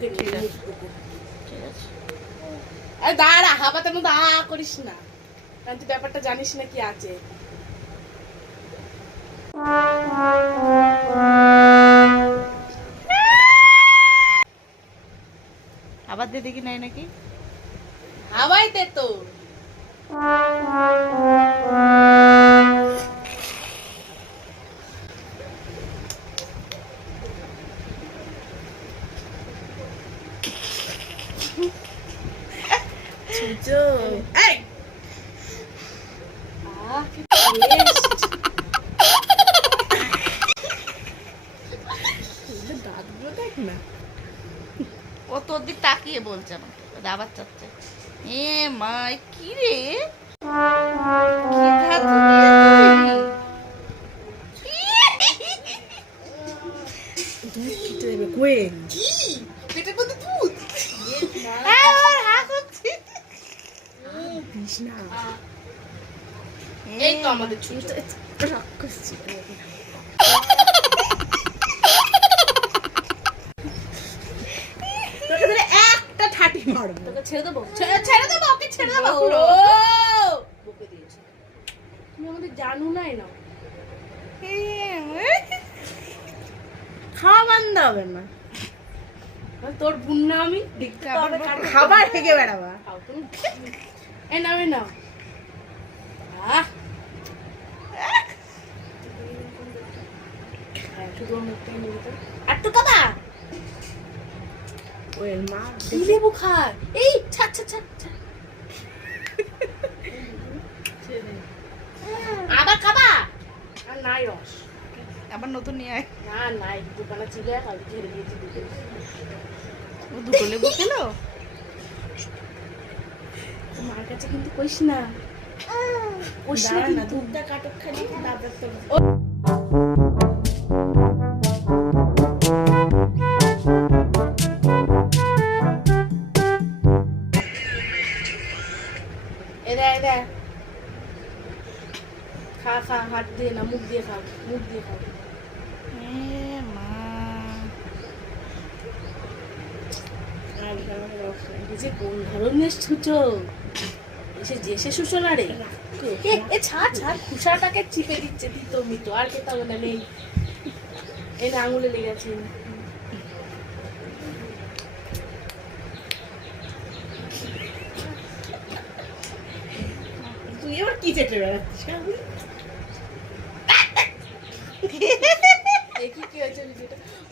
ঠিক আছে। ঠিক আছে। আরে দাঁড়া হাবাতে মতো আ করিস না। কারণ তুই ব্যাপারটা জানিস না কি আছে। আবার দিয়ে দেখি নাই নাকি? হাওয়াই দে তো। এগুলো দাঁতগুলো দেখ না ও তোর দিক তাকিয়ে বলছে আমাকে ও আবার চাচ্ছে। এ মা কি রে? কি? না এই তো আমাদের ছোট রাক্ষস ছিল তোকে ধরে একটা ঠাটি মারবো তোকে ছেড়ে দেবো ছেড়ে ছেড়ে দেবো ওকে ছেড়ে দেবো বকে দিয়েছে তুমি আমাদের জানু নাই না খাওয়া বান্ধা হবে না। আর তোর বুন্না আমি খাবার খাবার থেকে বেড়াবা তুমি। এ নাও নাও মুখটা নিয়ে দিতে। আর তো কাদা ওয়েল মা কি লেবু খায় এই ছাড় ছাড় ছাড় ছাড়। আবার খাবা আর নাই রস আবার নতুন নিয়ে আয় না নাই দোকানে ছিল কালকে ছেড়ে দিয়েছি দুটো ও দুটো লেবু খেলো মার কাছে কিন্তু কইস না। কইস না কিন্তু। দুধটা কাটক খালি তো খা খা হাত দিয়ে না মুখ দিয়ে খা মুখ দিয়ে খা। যে কোন ধরনের ছুচো। এসে জেসে শুশো না রে। এ, ছাড় ছাড় খুশাটাকে চিপে দিচ্ছে দিত মিতো আর খেতে হবে না নেই। এই না আঙুলে লেগেছে। তুই এবার কি চেটে বেড়াচ্ছিস দেখি কি হয়েছে ভিডিওটা